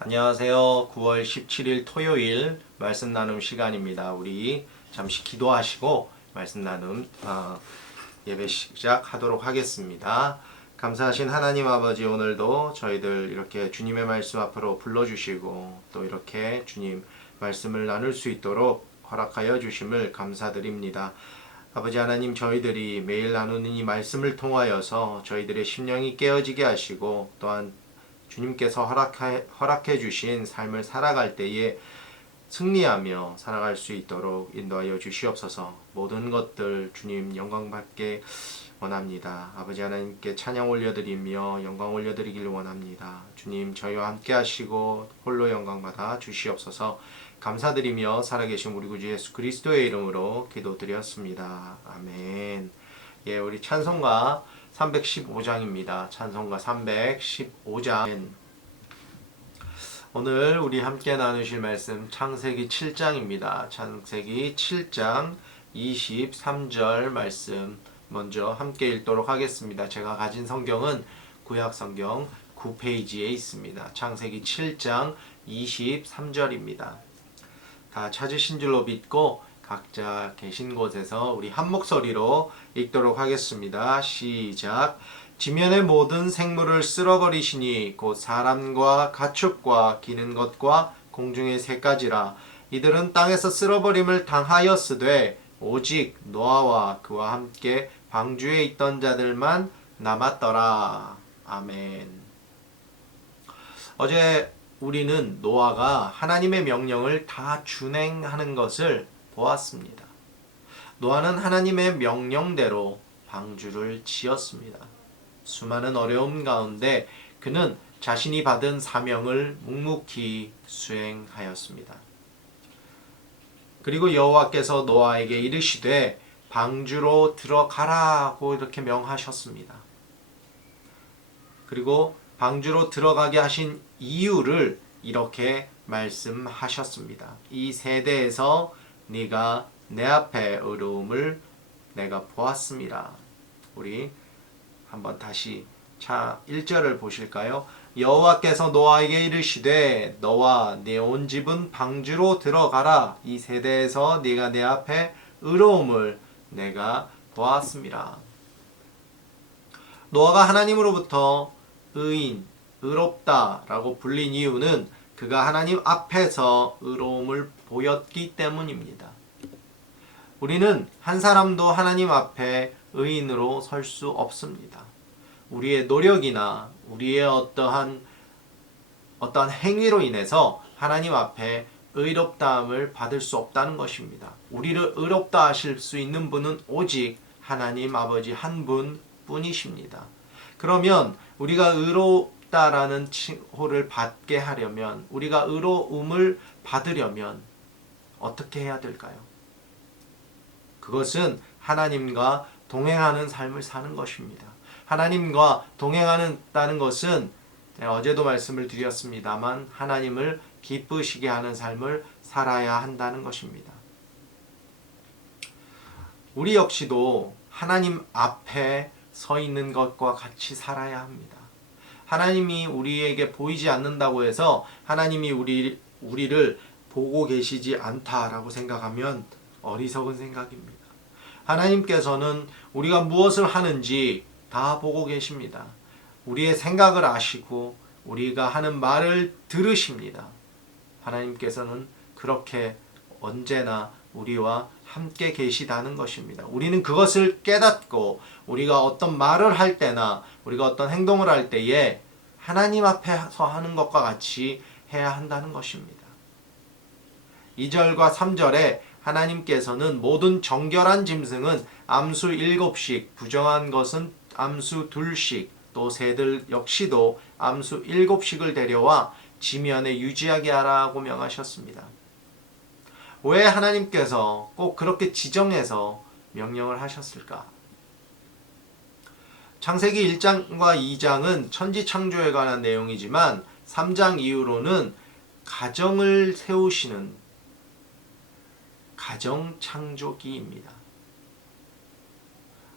안녕하세요. 9월 17일 토요일 말씀 나눔 시간입니다. 우리 잠시 기도하시고 말씀 나눔 예배 시작하도록 하겠습니다. 감사하신 하나님 아버지, 오늘도 저희들 이렇게 주님의 말씀 앞으로 불러주시고 또 이렇게 주님 말씀을 나눌 수 있도록 허락하여 주심을 감사드립니다. 아버지 하나님, 저희들이 매일 나누는 이 말씀을 통하여서 저희들의 심령이 깨어지게 하시고 또한 주님께서 허락해 주신 삶을 살아갈 때에 승리하며 살아갈 수 있도록 인도하여 주시옵소서. 모든 것들 주님 영광 받게 원합니다. 아버지 하나님께 찬양 올려드리며 영광 올려드리길 원합니다. 주님 저희와 함께 하시고 홀로 영광 받아 주시옵소서. 감사드리며 살아계신 우리 구주 예수 그리스도의 이름으로 기도드렸습니다. 아멘. 예, 우리 찬송가 315장입니다. 찬송가 315장. 오늘 우리 함께 나누실 말씀 창세기 7장입니다. 창세기 7장 23절 말씀 먼저 함께 읽도록 하겠습니다. 제가 가진 성경은 구약 성경 9페이지에 있습니다. 창세기 7장 23절입니다. 다 찾으신 줄로 믿고 각자 계신 곳에서 우리 한 목소리로 읽도록 하겠습니다. 시작. 지면의 모든 생물을 쓸어버리시니 곧 사람과 가축과 기는 것과 공중의 새까지라. 이들은 땅에서 쓸어버림을 당하였으되 오직 노아와 그와 함께 방주에 있던 자들만 남았더라. 아멘. 어제 우리는 노아가 하나님의 명령을 다 준행하는 것을 보았습니다. 노아는 하나님의 명령대로 방주를 지었습니다. 수많은 어려움 가운데 그는 자신이 받은 사명을 묵묵히 수행하였습니다. 그리고 여호와께서 노아에게 이르시되 방주로 들어가라고 이렇게 명하셨습니다. 그리고 방주로 들어가게 하신 이유를 이렇게 말씀하셨습니다. 이 세대에서 네가 내 앞에 의로움을 내가 보았습니다. 우리 한번 다시 1절을 보실까요? 여호와께서 노아에게 이르시되 너와 네 온 집은 방주로 들어가라. 이 세대에서 네가 내 앞에 의로움을 내가 보았습니다. 노아가 하나님으로부터 의인, 의롭다라고 불린 이유는 그가 하나님 앞에서 의로움을 보였기 때문입니다. 우리는 한 사람도 하나님 앞에 의인으로 설 수 없습니다. 우리의 노력이나 우리의 어떠한 행위로 인해서 하나님 앞에 의롭다함을 받을 수 없다는 것입니다. 우리를 의롭다 하실 수 있는 분은 오직 하나님 아버지 한 분뿐이십니다. 그러면 우리가 의롭다라는 칭호를 받게 하려면, 우리가 의로움을 받으려면 어떻게 해야 될까요? 그것은 하나님과 동행하는 삶을 사는 것입니다. 하나님과 동행하는다는 것은 어제도 말씀을 드렸습니다만 하나님을 기쁘시게 하는 삶을 살아야 한다는 것입니다. 우리 역시도 하나님 앞에 서 있는 것과 같이 살아야 합니다. 하나님이 우리에게 보이지 않는다고 해서 하나님이 우리를 보고 계시지 않다라고 생각하면 어리석은 생각입니다. 하나님께서는 우리가 무엇을 하는지 다 보고 계십니다. 우리의 생각을 아시고 우리가 하는 말을 들으십니다. 하나님께서는 그렇게 언제나 우리와 함께 계시다는 것입니다. 우리는 그것을 깨닫고 우리가 어떤 말을 할 때나 우리가 어떤 행동을 할 때에 하나님 앞에서 하는 것과 같이 해야 한다는 것입니다. 2절과 3절에 하나님께서는 모든 정결한 짐승은 암수 7씩, 부정한 것은 암수 2씩, 또 새들 역시도 암수 7씩을 데려와 지면에 유지하게 하라고 명하셨습니다. 왜 하나님께서 꼭 그렇게 지정해서 명령을 하셨을까? 창세기 1장과 2장은 천지 창조에 관한 내용이지만 3장 이후로는 가정을 세우시는 가정 창조기입니다.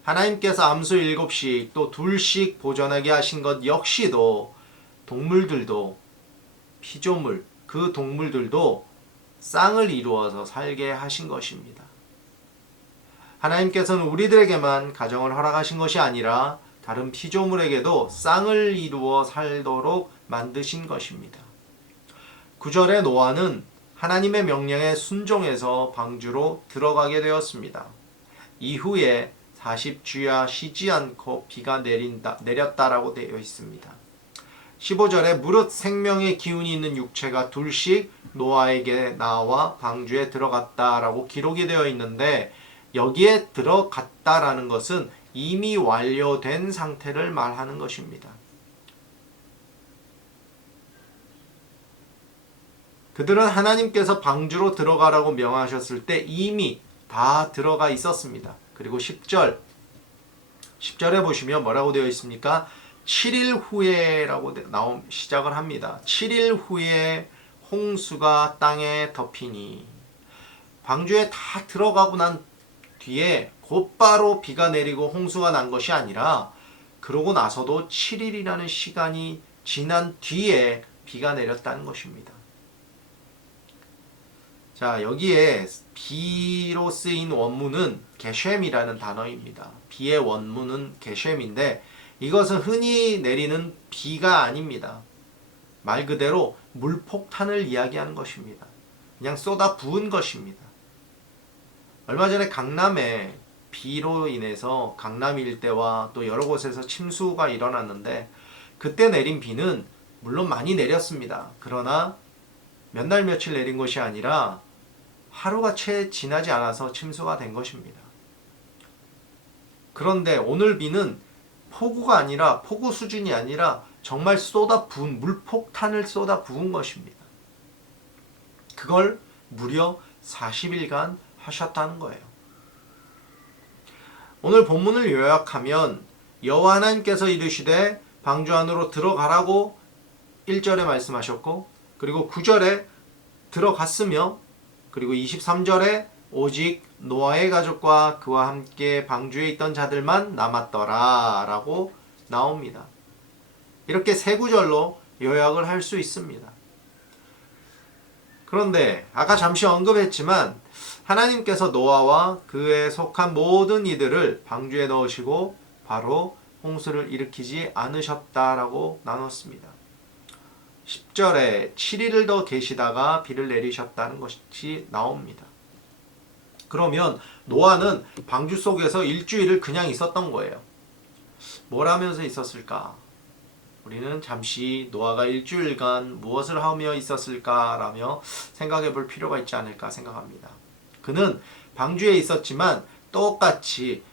하나님께서 암수 7씩 또 2씩 보존하게 하신 것 역시도 동물들도 피조물, 그 동물들도 쌍을 이루어서 살게 하신 것입니다. 하나님께서는 우리들에게만 가정을 허락하신 것이 아니라 다른 피조물에게도 쌍을 이루어 살도록 만드신 것입니다. 9절에 노아는 하나님의 명령에 순종해서 방주로 들어가게 되었습니다. 이후에 40주야 쉬지 않고 비가 내렸다라고 되어 있습니다. 15절에 무릇 생명의 기운이 있는 육체가 둘씩 노아에게 나와 방주에 들어갔다라고 기록이 되어 있는데, 여기에 들어갔다라는 것은 이미 완료된 상태를 말하는 것입니다. 그들은 하나님께서 방주로 들어가라고 명하셨을 때 이미 다 들어가 있었습니다. 그리고 10절에 보시면 뭐라고 되어 있습니까? 7일 후에라고 시작을 합니다. 7일 후에 홍수가 땅에 덮이니, 방주에 다 들어가고 난 뒤에 곧바로 비가 내리고 홍수가 난 것이 아니라, 그러고 나서도 7일이라는 시간이 지난 뒤에 비가 내렸다는 것입니다. 자, 여기에 비로 쓰인 원문은 게쉔이라는 단어입니다. 비의 원문은 게쉔인데, 이것은 흔히 내리는 비가 아닙니다. 말 그대로 물폭탄을 이야기하는 것입니다. 그냥 쏟아 부은 것입니다. 얼마 전에 강남에 비로 인해서 강남 일대와 또 여러 곳에서 침수가 일어났는데, 그때 내린 비는 물론 많이 내렸습니다. 그러나 몇 날 며칠 내린 것이 아니라 하루가 채 지나지 않아서 침수가 된 것입니다. 그런데 오늘 비는 폭우 수준이 아니라 정말 물폭탄을 쏟아 부은 것입니다. 그걸 무려 40일간 하셨다는 거예요. 오늘 본문을 요약하면, 여호와 하나님께서 이르시되 방주 안으로 들어가라고 1절에 말씀하셨고, 그리고 9절에 들어갔으며, 그리고 23절에 오직 노아의 가족과 그와 함께 방주에 있던 자들만 남았더라 라고 나옵니다. 이렇게 세 구절로 요약을 할 수 있습니다. 그런데 아까 잠시 언급했지만, 하나님께서 노아와 그에 속한 모든 이들을 방주에 넣으시고 바로 홍수를 일으키지 않으셨다라고 나눴습니다. 10절에 7일을 더 계시다가 비를 내리셨다는 것이 나옵니다. 그러면 노아는 방주 속에서 일주일을 그냥 있었던 거예요. 뭘 하면서 있었을까? 우리는 잠시 노아가 일주일간 무엇을 하며 있었을까라며 생각해 볼 필요가 있지 않을까 생각합니다. 그는 방주에 있었지만 똑같이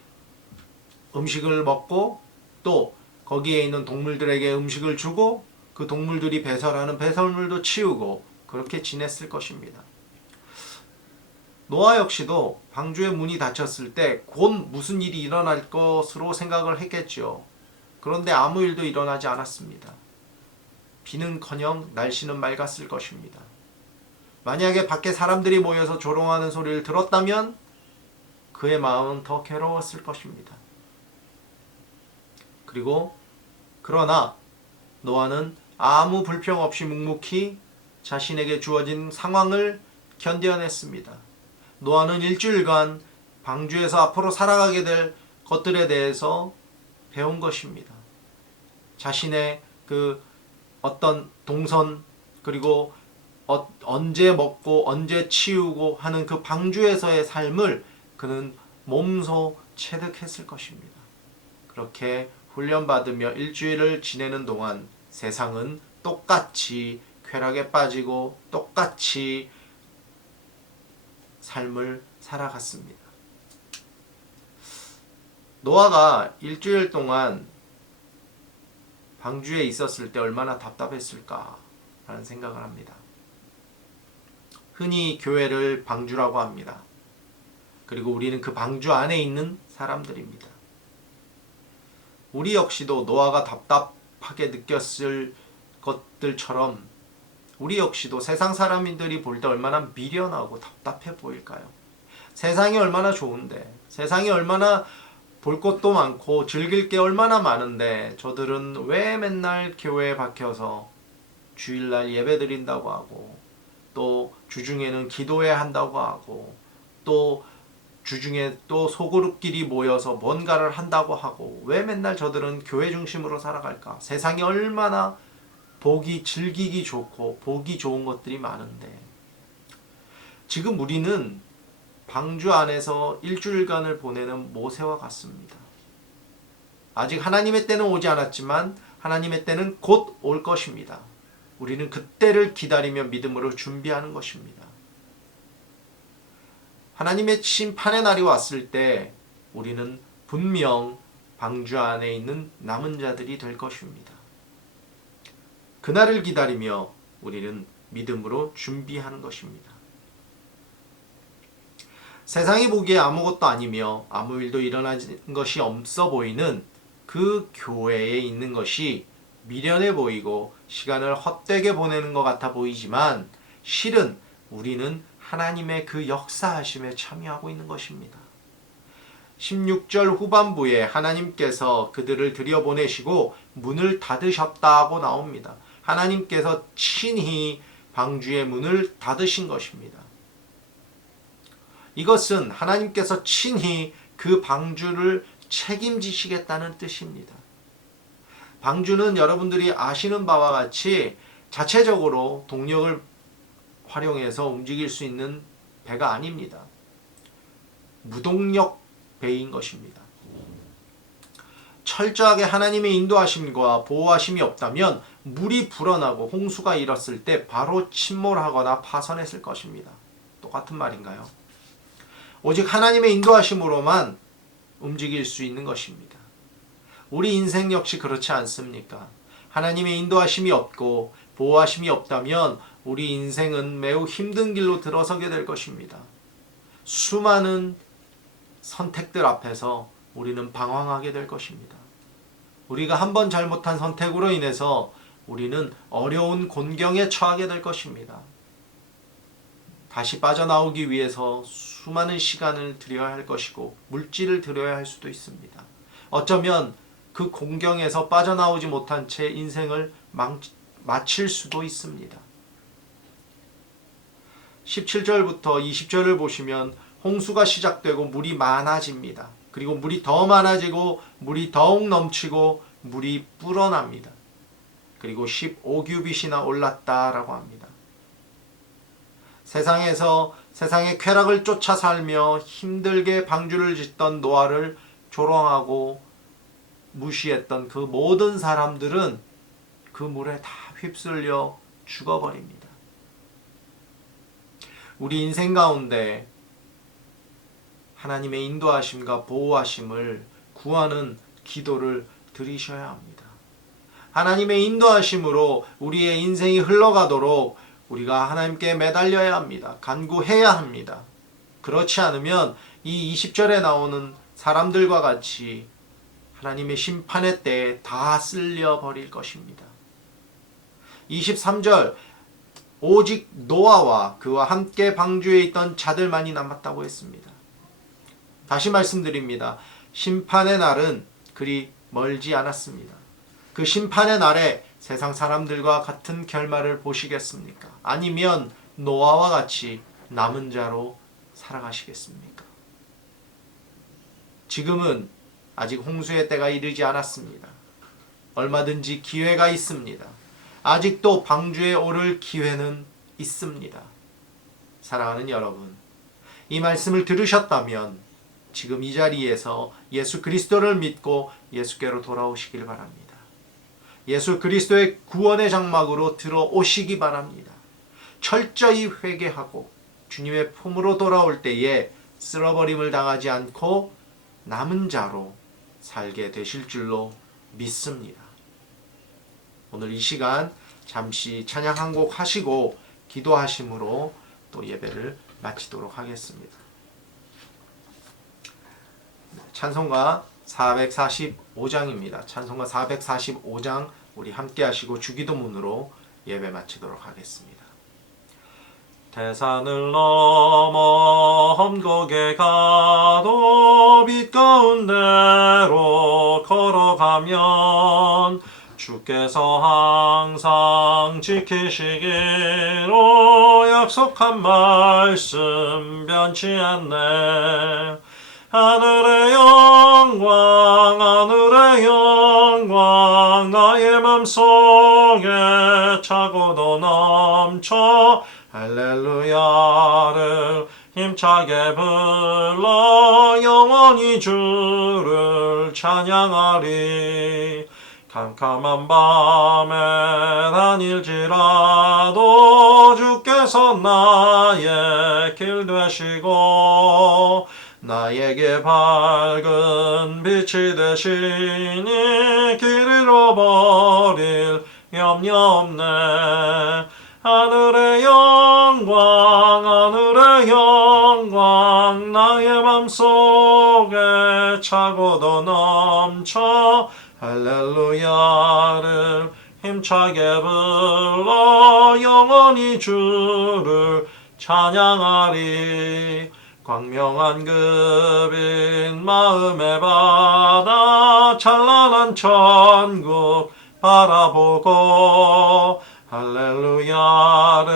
음식을 먹고, 또 거기에 있는 동물들에게 음식을 주고, 그 동물들이 배설하는 배설물도 치우고, 그렇게 지냈을 것입니다. 노아 역시도 방주의 문이 닫혔을 때 곧 무슨 일이 일어날 것으로 생각을 했겠죠. 그런데 아무 일도 일어나지 않았습니다. 비는커녕 날씨는 맑았을 것입니다. 만약에 밖에 사람들이 모여서 조롱하는 소리를 들었다면 그의 마음은 더 괴로웠을 것입니다. 그러나 노아는 아무 불평 없이 묵묵히 자신에게 주어진 상황을 견뎌냈습니다. 노아는 일주일간 방주에서 앞으로 살아가게 될 것들에 대해서 배운 것입니다. 자신의 그 어떤 동선, 그리고 언제 먹고 언제 치우고 하는 그 방주에서의 삶을 그는 몸소 체득했을 것입니다. 그렇게 훈련받으며 일주일을 지내는 동안 세상은 똑같이 쾌락에 빠지고 똑같이 삶을 살아갔습니다. 노아가 일주일 동안 방주에 있었을 때 얼마나 답답했을까 라는 생각을 합니다. 흔히 교회를 방주라고 합니다. 그리고 우리는 그 방주 안에 있는 사람들입니다. 우리 역시도 노아가 답답하게 느꼈을 것들처럼 우리 역시도 세상 사람들이 볼 때 얼마나 미련하고 답답해 보일까요? 세상이 얼마나 좋은데, 세상이 얼마나 볼 것도 많고 즐길 게 얼마나 많은데 저들은 왜 맨날 교회에 박혀서 주일날 예배 드린다고 하고, 또 주중에는 기도해야 한다고 하고, 또 주중에 또 소그룹끼리 모여서 뭔가를 한다고 하고, 왜 맨날 저들은 교회 중심으로 살아갈까? 세상이 얼마나 보기 즐기기 좋고 보기 좋은 것들이 많은데, 지금 우리는 방주 안에서 일주일간을 보내는 모세와 같습니다. 아직 하나님의 때는 오지 않았지만 하나님의 때는 곧 올 것입니다. 우리는 그때를 기다리며 믿음으로 준비하는 것입니다. 하나님의 심판의 날이 왔을 때 우리는 분명 방주 안에 있는 남은 자들이 될 것입니다. 그날을 기다리며 우리는 믿음으로 준비하는 것입니다. 세상이 보기에 아무것도 아니며 아무 일도 일어나는 것이 없어 보이는 그 교회에 있는 것이 미련해 보이고 시간을 헛되게 보내는 것 같아 보이지만, 실은 우리는 하나님의 그 역사하심에 참여하고 있는 것입니다. 16절 후반부에 하나님께서 그들을 들여보내시고 문을 닫으셨다고 나옵니다. 하나님께서 친히 방주의 문을 닫으신 것입니다. 이것은 하나님께서 친히 그 방주를 책임지시겠다는 뜻입니다. 방주는 여러분들이 아시는 바와 같이 자체적으로 동력을 활용해서 움직일 수 있는 배가 아닙니다. 무동력 배인 것입니다. 철저하게 하나님의 인도하심과 보호하심이 없다면 물이 불어나고 홍수가 일었을 때 바로 침몰하거나 파손했을 것입니다. 똑같은 말인가요? 오직 하나님의 인도하심으로만 움직일 수 있는 것입니다. 우리 인생 역시 그렇지 않습니까? 하나님의 인도하심이 없고 보호하심이 없다면 우리 인생은 매우 힘든 길로 들어서게 될 것입니다. 수많은 선택들 앞에서 우리는 방황하게 될 것입니다. 우리가 한번 잘못한 선택으로 인해서 우리는 어려운 곤경에 처하게 될 것입니다. 다시 빠져나오기 위해서 수많은 시간을 들여야 할 것이고 물질을 들여야 할 수도 있습니다. 어쩌면 그 공경에서 빠져나오지 못한 채 인생을 마칠 수도 있습니다. 17절부터 20절을 보시면 홍수가 시작되고 물이 많아집니다. 그리고 물이 더 많아지고 물이 더욱 넘치고 물이 불어납니다. 그리고 15규빗이나 올랐다라고 합니다. 세상에서 세상의 쾌락을 쫓아 살며 힘들게 방주를 짓던 노아를 조롱하고 무시했던 그 모든 사람들은 그 물에 다 휩쓸려 죽어버립니다. 우리 인생 가운데 하나님의 인도하심과 보호하심을 구하는 기도를 드리셔야 합니다. 하나님의 인도하심으로 우리의 인생이 흘러가도록 우리가 하나님께 매달려야 합니다. 간구해야 합니다. 그렇지 않으면 이 20절에 나오는 사람들과 같이 하나님의 심판의 때에 다 쓸려버릴 것입니다. 23절, 오직 노아와 그와 함께 방주에 있던 자들만이 남았다고 했습니다. 다시 말씀드립니다. 심판의 날은 그리 멀지 않았습니다. 그 심판의 날에 세상 사람들과 같은 결말을 보시겠습니까? 아니면 노아와 같이 남은 자로 살아가시겠습니까? 지금은 아직 홍수의 때가 이르지 않았습니다. 얼마든지 기회가 있습니다. 아직도 방주에 오를 기회는 있습니다. 사랑하는 여러분, 이 말씀을 들으셨다면 지금 이 자리에서 예수 그리스도를 믿고 예수께로 돌아오시길 바랍니다. 예수 그리스도의 구원의 장막으로 들어오시기 바랍니다. 철저히 회개하고 주님의 품으로 돌아올 때에 쓸어버림을 당하지 않고 남은 자로 살게 되실 줄로 믿습니다. 오늘 이 시간 잠시 찬양 한 곡 하시고 기도하심으로 또 예배를 마치도록 하겠습니다. 찬송가 445장입니다. 찬송가 445장 우리 함께 하시고 주기도문으로 예배 마치도록 하겠습니다. 태산을 넘어 험곡에 가도 빛 가운데로 걸어가면 주께서 항상 지키시기로 약속한 말씀 변치 않네. 하늘의 영광 나의 맘속에 차고도 넘쳐 할렐루야를 힘차게 불러 영원히 주를 찬양하리. 캄캄한 밤에 다닐지라도 주께서 나의 길 되시고 나에게 밝은 빛이 되시니 길 잃어버릴 염려 없네. 하늘의 영광 나의 맘속에 차고도 넘쳐 할렐루야를 힘차게 불러 영원히 주를 찬양하리. 광명한 급인 마음의 바다 찬란한 천국 바라보고 할렐루야를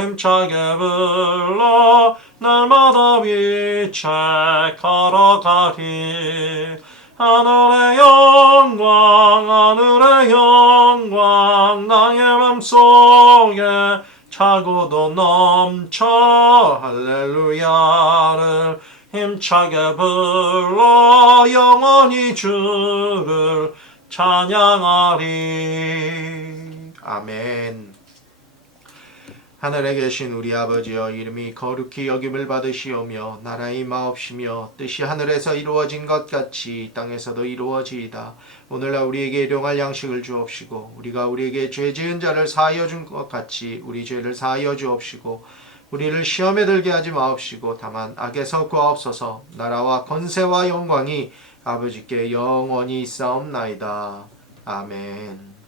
힘차게 불러 날마다 빛에 걸어가리. 하늘의 영광 나의 맘속에 차고도 넘쳐 할렐루야를 힘차게 불러 영원히 주를 찬양하리. 아멘. 하늘에 계신 우리 아버지여, 이름이 거룩히 여김을 받으시오며 나라의 임하옵시며 뜻이 하늘에서 이루어진 것 같이 땅에서도 이루어지이다. 오늘날 우리에게 일용할 양식을 주옵시고 우리가 우리에게 죄 지은 자를 사하여 준 것 같이 우리 죄를 사하여 주옵시고 우리를 시험에 들게 하지 마옵시고 다만 악에서 구하옵소서. 나라와 권세와 영광이 아버지께 영원히 있사옵나이다. 아멘.